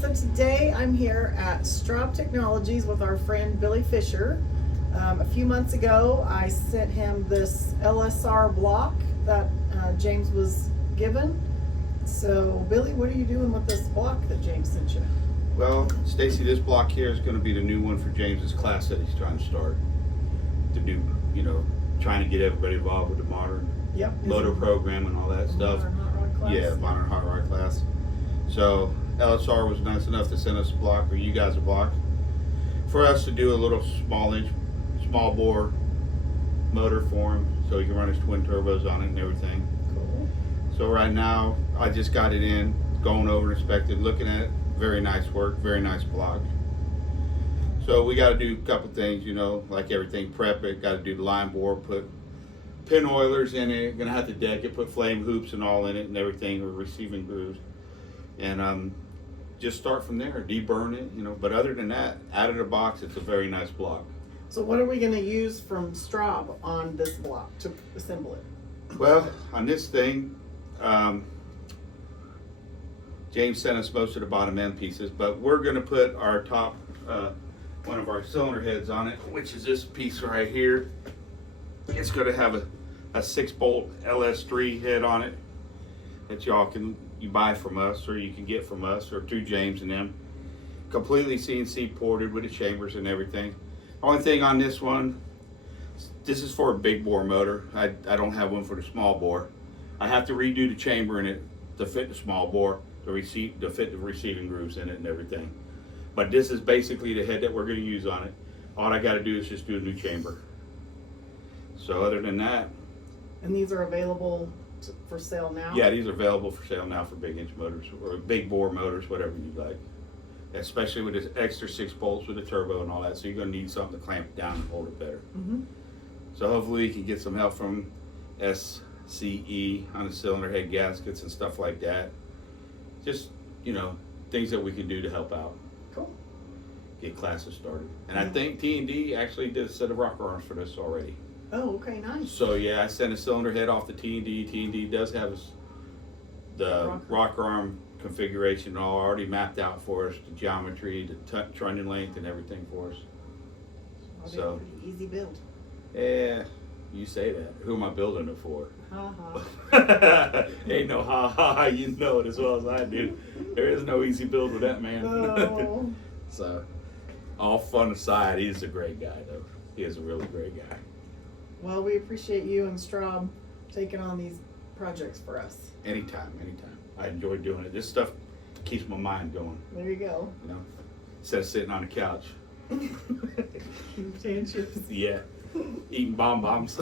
So today I'm here at Straub Technologies with our friend Billy Fisher. A few months ago I sent him this LSR block that James was given. So Billy, what are you doing with this block that James sent you? Well, Stacy, this block here is going to be the new one for James's class that he's trying to start. The new, trying to get everybody involved with the modern motor program and all that stuff. Modern hot rod class? Yeah, modern hot rod class. So LSR was nice enough to send us a block, or you guys a block, for us to do a little small bore motor for him, so he can run his twin turbos on it and everything. Cool. So right now, I just got it in, going over, inspected, looking at it. Very nice work, very nice block. So we got to do a couple things, like everything, prep it, got to do the line bore, put pin oilers in it, gonna have to deck it, put flame hoops and all in it and everything, or receiving grooves. And just start from there, deburn it, but other than that, out of the box, it's a very nice block. So what are we going to use from Straub on this block to assemble it? Well, on this thing, James sent us most of the bottom end pieces, but we're going to put our top, one of our cylinder heads on it, which is this piece right here. It's going to have a 6-bolt LS3 head on it that you buy from us, or you can get from us, or through James and them. Completely CNC ported with the chambers and everything. Only thing on this one, this is for a big bore motor. I don't have one for the small bore. I have to redo the chamber in it to fit the small bore, to fit the receiving grooves in it and everything. But this is basically the head that we're going to use on it. All I got to do is just do a new chamber. So other than that, And these are available for sale now? yeah, these are available for sale now for big inch motors or big bore motors, whatever you like. Especially with this extra 6 bolts with the turbo and all that, so you're going to need something to clamp it down and hold it better. Mm-hmm. So hopefully you can get some help from SCE on the cylinder head gaskets and stuff like that. Just, things that we can do to help out. Cool. Get classes started. And I think T&D actually did a set of rocker arms for this already. Oh, okay, nice. So yeah, I sent a cylinder head off to T&D. T&D does have the rocker arm configuration all already mapped out for us, the geometry, the trunnion length and everything for us. That'll be a pretty easy build. Yeah, you say that. Who am I building it for? Ha-ha. Ain't no ha-ha, you know it as well as I do. There is no easy build with that man. Oh. So, all fun aside, he's a great guy though. He is a really great guy. Well, we appreciate you and Straub taking on these projects for us. Anytime. I enjoy doing it. This stuff keeps my mind going, There you go. instead of sitting on the couch. Potato chips. Yeah, eating bombs.